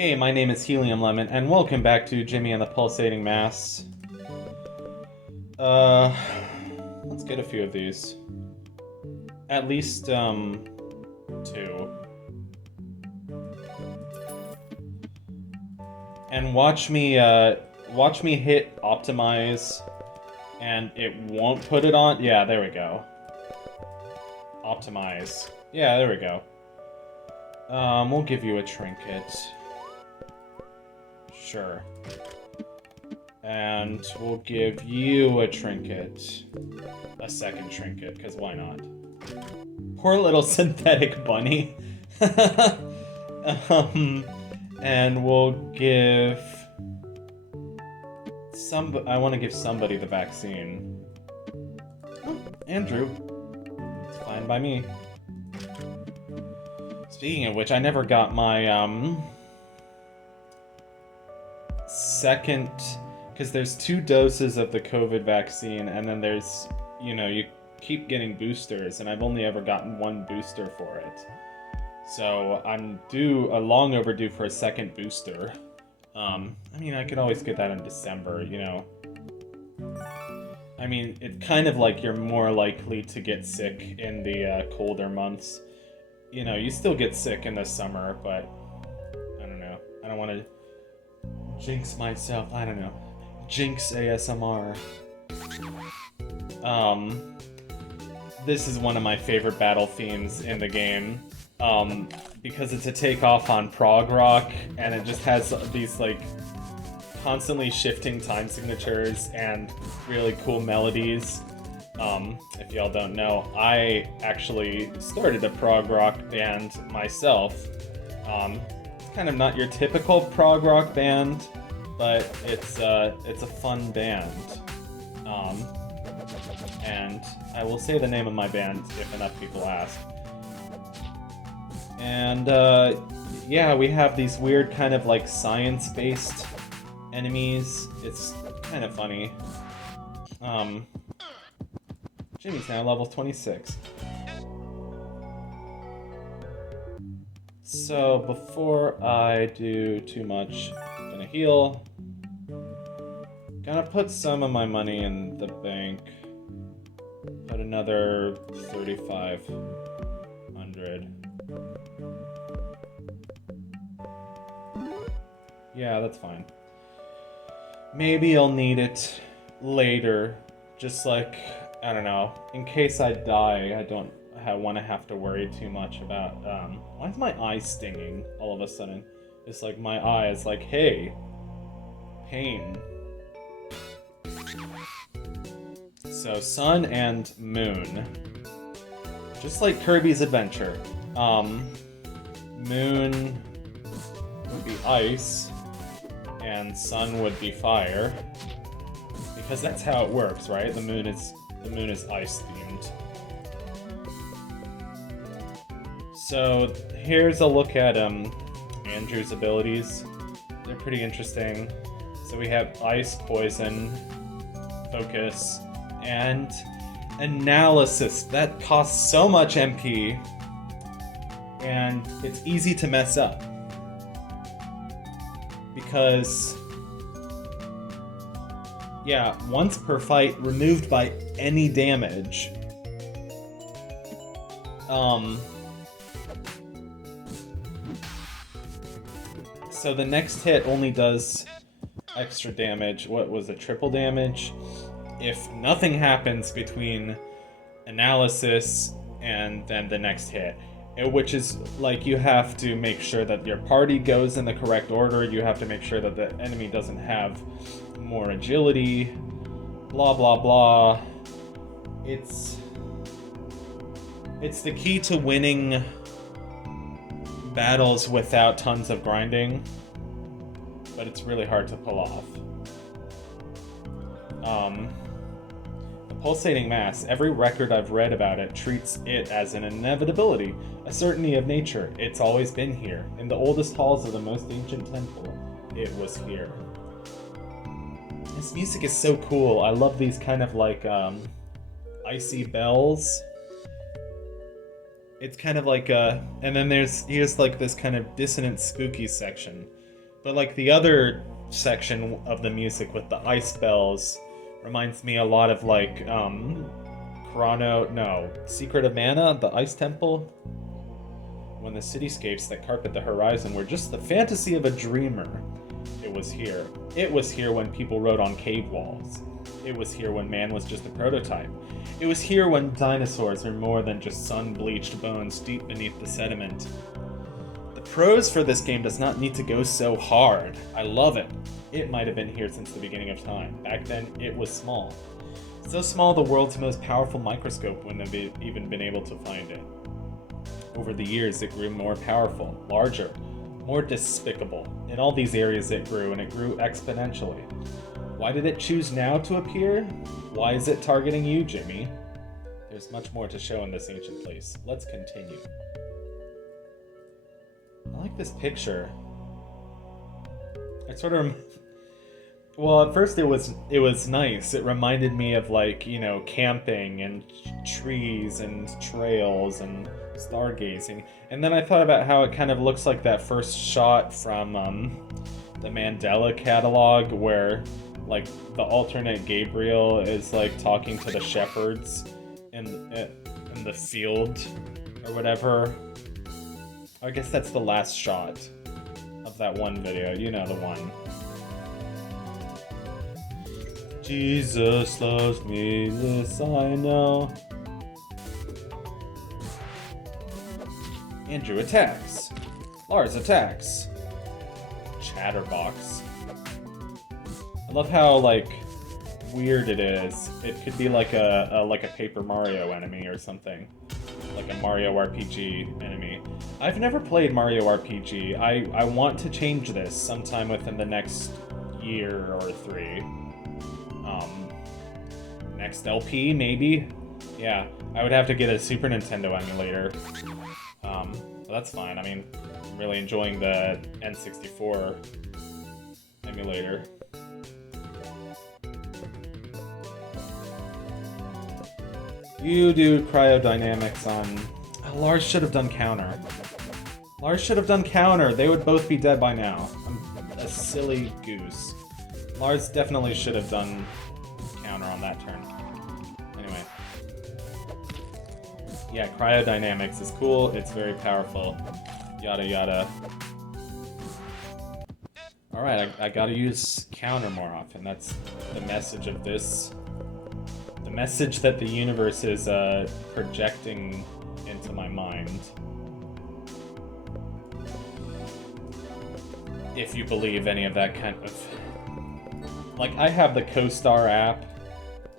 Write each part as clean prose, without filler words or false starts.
Hey, my name is Helium Lemon, and welcome back to Jimmy and the Pulsating Mass. Uh, let's get a few of these. At least, two. And watch me hit optimize, and it won't put it on. Yeah, there we go. Optimize. Yeah, there we go. We'll give you a trinket. Sure. And we'll give you a trinket. A second trinket, because why not? Poor little synthetic bunny. And we'll give... I want to give somebody the vaccine. Oh, Andrew. It's fine by me. Speaking of which, I never got my, second... Because there's 2 doses of the COVID vaccine, and then there's, you keep getting boosters, and I've only ever gotten 1 booster for it. So I'm long overdue for a second booster. I mean, I could always get that in December, I mean, it's kind of like you're more likely to get sick in the colder months. You still get sick in the summer, but I don't know. I don't want to jinx myself. I don't know. Jinx ASMR. This is one of my favorite battle themes in the game. Because it's a takeoff on prog rock, and it just has these, like, constantly shifting time signatures and really cool melodies. If y'all don't know, I actually started a prog rock band myself. It's kind of not your typical prog rock band, but it's a fun band. And I will say the name of my band if enough people ask. And, yeah, we have these weird kind of, like, science-based enemies. It's kind of funny. Jimmy's now level 26. So, before I do too much, I'm gonna heal. Gonna put some of my money in the bank. Put another 3,500. Yeah, that's fine. Maybe I'll need it later. Just like, I don't know, in case I die, I don't want to have to worry too much about, why is my eye stinging all of a sudden? It's like my eye is like, hey, pain. So, sun and moon. Just like Kirby's Adventure. Moon would be ice, and sun would be fire. Because that's how it works, right? The moon is ice themed. So here's a look at Andrew's abilities. They're pretty interesting. So we have ice, poison, focus, and analysis. That costs so much MP, and it's easy to mess up. Because, yeah, once per fight, removed by any damage. So the next hit only does extra damage. What was it? Triple damage? If nothing happens between analysis and then the next hit. Which is, like, you have to make sure that your party goes in the correct order, you have to make sure that the enemy doesn't have more agility, blah blah blah. It's the key to winning battles without tons of grinding, but it's really hard to pull off. The Pulsating Mass, every record I've read about it treats it as an inevitability, a certainty of nature. It's always been here. In the oldest halls of the most ancient temple, it was here. This music is so cool. I love these kind of like, icy bells. It's kind of like and then here's like this kind of dissonant spooky section. But like the other section of the music with the ice bells reminds me a lot of like Secret of Mana, the Ice Temple, when the cityscapes that carpet the horizon were just the fantasy of a dreamer. It was here. It was here when people wrote on cave walls. It was here when man was just a prototype. It was here when dinosaurs were more than just sun-bleached bones deep beneath the sediment. The prose for this game does not need to go so hard. I love it. It might have been here since the beginning of time. Back then, it was small. So small the world's most powerful microscope wouldn't have even been able to find it. Over the years, it grew more powerful, larger, more despicable. In all these areas it grew, and it grew exponentially. Why did it choose now to appear? Why is it targeting you, Jimmy? There's much more to show in this ancient place. Let's continue. I like this picture. It sort of... Well, at first it was nice. It reminded me of, like, you know, camping and trees and trails and stargazing. And then I thought about how it kind of looks like that first shot from the Mandela catalog where, like, the alternate Gabriel is, like, talking to the shepherds in the field or whatever. I guess that's the last shot of that one video. You know the one. Jesus loves me, this I know. Andrew attacks. Lars attacks. Chatterbox. I love how, like, weird it is. It could be like a Paper Mario enemy or something. Like a Mario RPG enemy. I've never played Mario RPG. I want to change this sometime within the next year or 3. Next LP, maybe? Yeah, I would have to get a Super Nintendo emulator. But that's fine. I mean, I'm really enjoying the N64 emulator. You do cryodynamics on... Oh, Lars should have done counter. Lars should have done counter. They would both be dead by now. I'm a silly goose. Lars definitely should have done counter on that turn. Anyway. Yeah, cryodynamics is cool. It's very powerful. Yada yada. Alright, I gotta use counter more often. That's the message of this. The message that the universe is projecting into my mind. If you believe any of that kind of... Like, I have the CoStar app,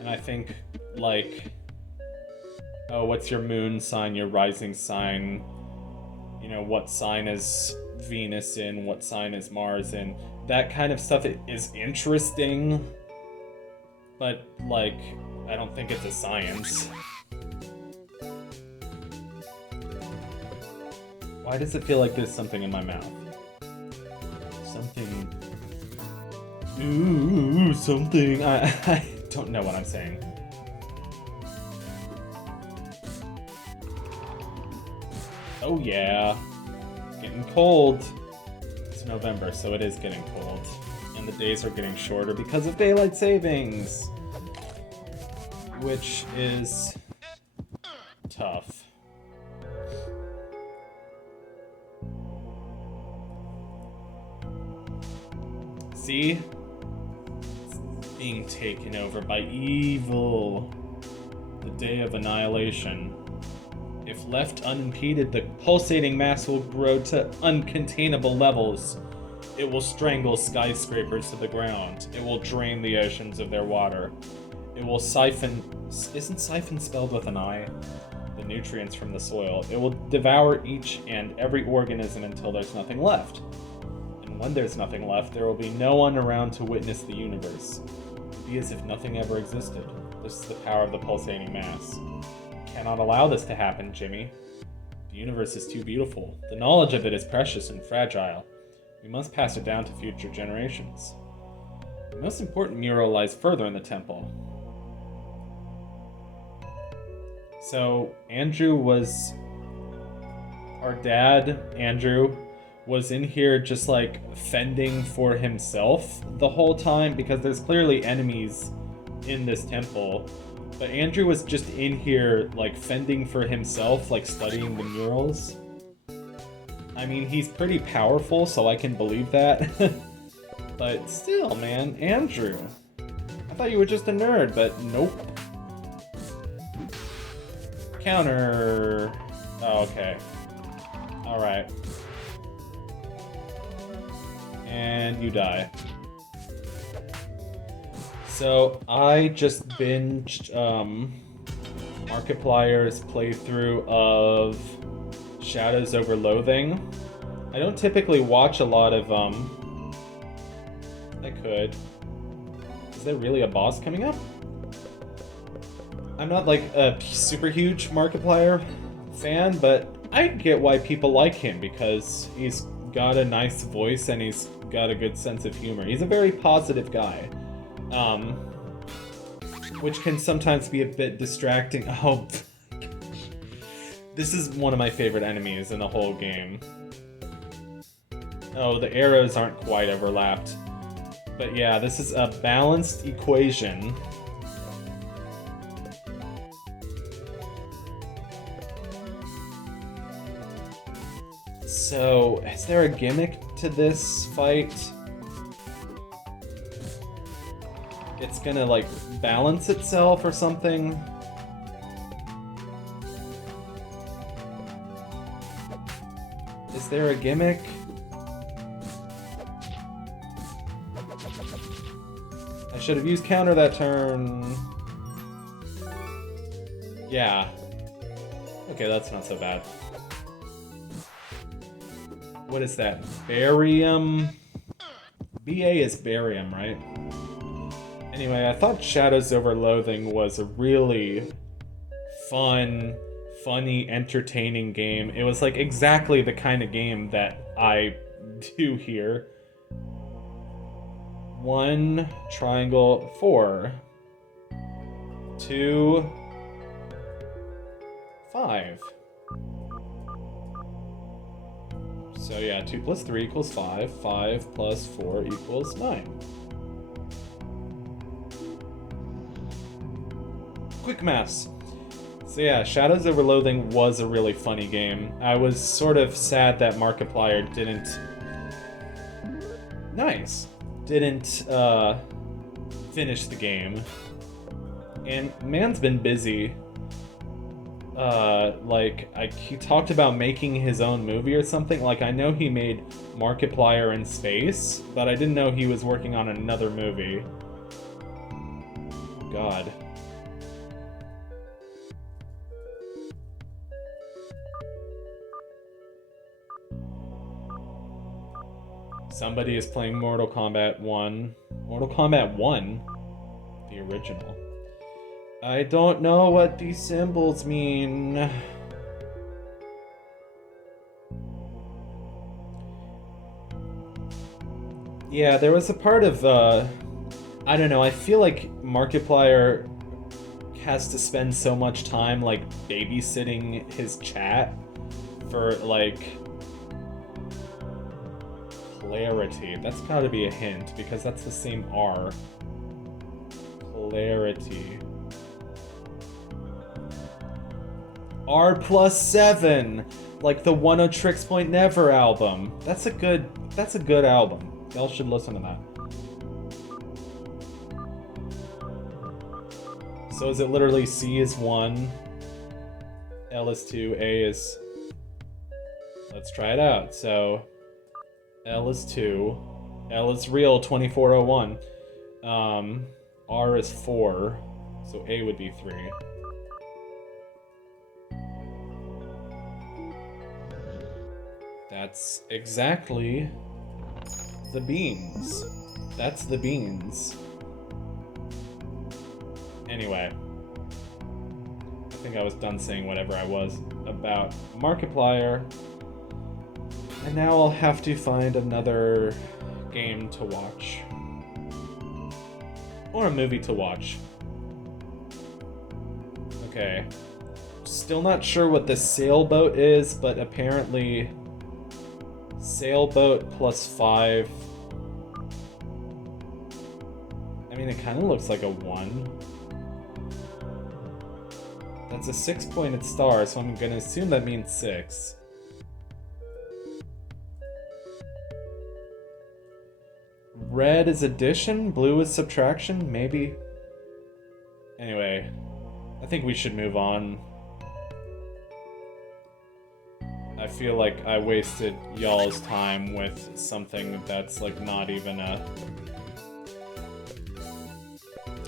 and I think, like, oh, what's your moon sign, your rising sign? You know, what sign is Venus in, what sign is Mars in? That kind of stuff is interesting, but, like, I don't think it's a science. Why does it feel like there's something in my mouth? Something... Ooh, something. I don't know what I'm saying. Oh yeah. Getting cold. It's November, so it is getting cold. And the days are getting shorter because of daylight savings. Which is tough. See? Being taken over by evil. The day of annihilation. If left unimpeded, the pulsating mass will grow to uncontainable levels. It will strangle skyscrapers to the ground. It will drain the oceans of their water. It will siphon... Isn't siphon spelled with an I? The nutrients from the soil. It will devour each and every organism until there's nothing left. And when there's nothing left, there will be no one around to witness the universe. It will be as if nothing ever existed. This is the power of the pulsating mass. Cannot allow this to happen, Jimmy. The universe is too beautiful. The knowledge of it is precious and fragile. We must pass it down to future generations. The most important mural lies further in the temple. So, Andrew was... Our dad, Andrew, was in here just like fending for himself the whole time, because there's clearly enemies in this temple. But Andrew was just in here like fending for himself, like studying the murals. I mean, he's pretty powerful, so I can believe that. But still, man, Andrew. I thought you were just a nerd, but nope. Counter. Oh, okay. Alright. And you die. So, I just binged Markiplier's playthrough of Shadows Over Loathing. I don't typically watch a lot of, I could. Is there really a boss coming up? I'm not like a super huge Markiplier fan, but I get why people like him, because he's got a nice voice and he's got a good sense of humor. He's a very positive guy, which can sometimes be a bit distracting. Oh, this is one of my favorite enemies in the whole game. Oh, the arrows aren't quite overlapped. But yeah, this is a balanced equation. So, is there a gimmick to this fight? It's gonna, like, balance itself or something? Is there a gimmick? I should have used counter that turn. Yeah. Okay, that's not so bad. What is that? Barium? BA is barium, right? Anyway, I thought Shadows Over Loathing was a really fun, funny, entertaining game. It was like exactly the kind of game that I do here. 1 triangle 4 2 5. So yeah, 2 plus 3 equals 5. 5 plus 4 equals 9. Quick maths. So yeah, Shadows Over Loathing was a really funny game. I was sort of sad that Markiplier didn't finish the game. And man's been busy. He talked about making his own movie or something. Like, I know he made Markiplier in Space, but I didn't know he was working on another movie. God. Somebody is playing Mortal Kombat 1. Mortal Kombat 1? The original. I don't know what these symbols mean. Yeah, there was a part of, I don't know, I feel like Markiplier has to spend so much time, like, babysitting his chat for, like, clarity. That's gotta be a hint, because that's the same R. Clarity. R+7, like the One O Tricks Point Never album. That's a good album. Y'all should listen to that. So is it literally C is 1, L is 2, A is... Let's try it out. So L is 2, L is real 2401, R is 4, so A would be 3. That's exactly the beans. That's the beans. Anyway, I think I was done saying whatever I was about Markiplier. And now I'll have to find another game to watch. Or a movie to watch. Okay. Still not sure what the sailboat is, but apparently Sailboat +5. I mean, it kind of looks like a 1. That's a 6-pointed star, so I'm gonna assume that means 6. Red is addition, blue is subtraction, maybe? Anyway, I think we should move on. I feel like I wasted y'all's time with something that's like not even a...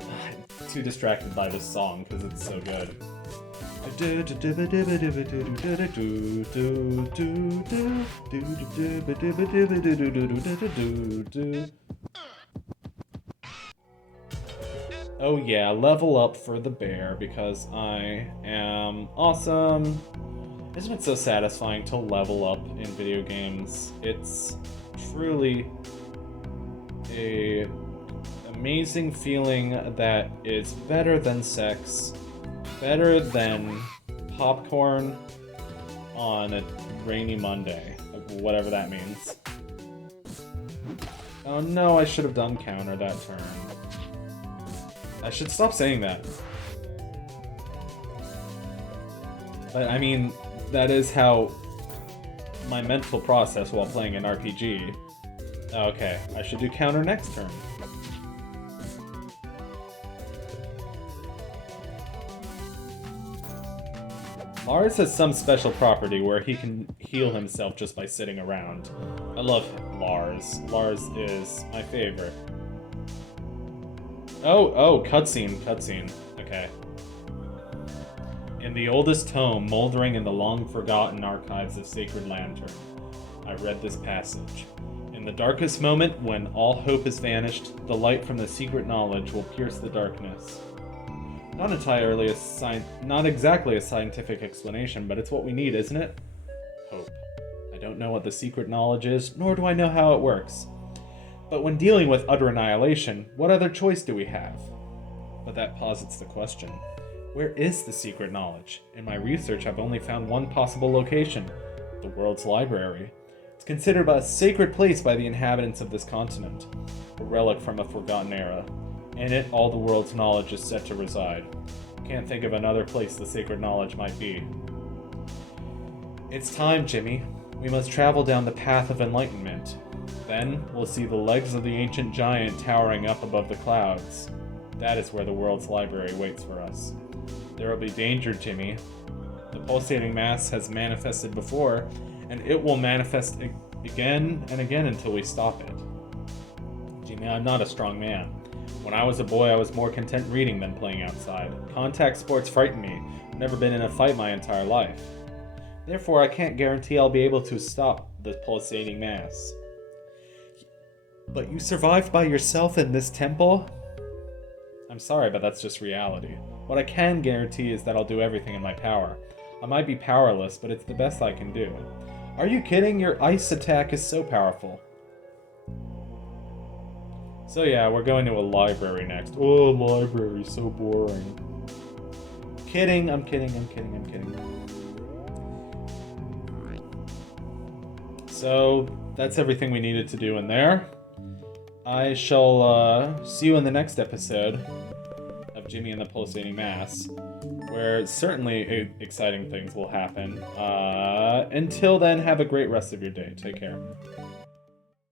I'm too distracted by this song because it's so good. Oh yeah, level up for the bear because I am awesome. Isn't it so satisfying to level up in video games? It's truly a amazing feeling that is better than sex, better than popcorn on a rainy Monday, whatever that means. Oh no, I should have done counter that turn. I should stop saying that. But I mean, that is how my mental process while playing an RPG. Okay, I should do counter next turn. Lars has some special property where he can heal himself just by sitting around. I love Lars. Lars is my favorite. Oh, cutscene. Okay. In the oldest tome, moldering in the long-forgotten archives of Sacred Lantern, I read this passage. In the darkest moment, when all hope has vanished, the light from the secret knowledge will pierce the darkness. Not exactly a scientific explanation, but it's what we need, isn't it? Hope. I don't know what the secret knowledge is, nor do I know how it works. But when dealing with utter annihilation, what other choice do we have? But that posits the question. Where is the secret knowledge? In my research, I've only found one possible location, the world's library. It's considered a sacred place by the inhabitants of this continent, a relic from a forgotten era. In it, all the world's knowledge is set to reside. Can't think of another place the sacred knowledge might be. It's time, Jimmy. We must travel down the path of enlightenment. Then, we'll see the legs of the ancient giant towering up above the clouds. That is where the world's library waits for us. There will be danger, Jimmy. The pulsating mass has manifested before, and it will manifest again and again until we stop it. Jimmy, I'm not a strong man. When I was a boy, I was more content reading than playing outside. Contact sports frighten me. I've never been in a fight my entire life. Therefore, I can't guarantee I'll be able to stop the pulsating mass. But you survived by yourself in this temple? I'm sorry, but that's just reality. What I can guarantee is that I'll do everything in my power. I might be powerless, but it's the best I can do. Are you kidding? Your ice attack is so powerful. So yeah, we're going to a library next. Oh, library, so boring. Kidding, I'm kidding. So, that's everything we needed to do in there. I shall see you in the next episode of Jimmy and the Pulsating Mass, where certainly exciting things will happen. Until then, have a great rest of your day. Take care.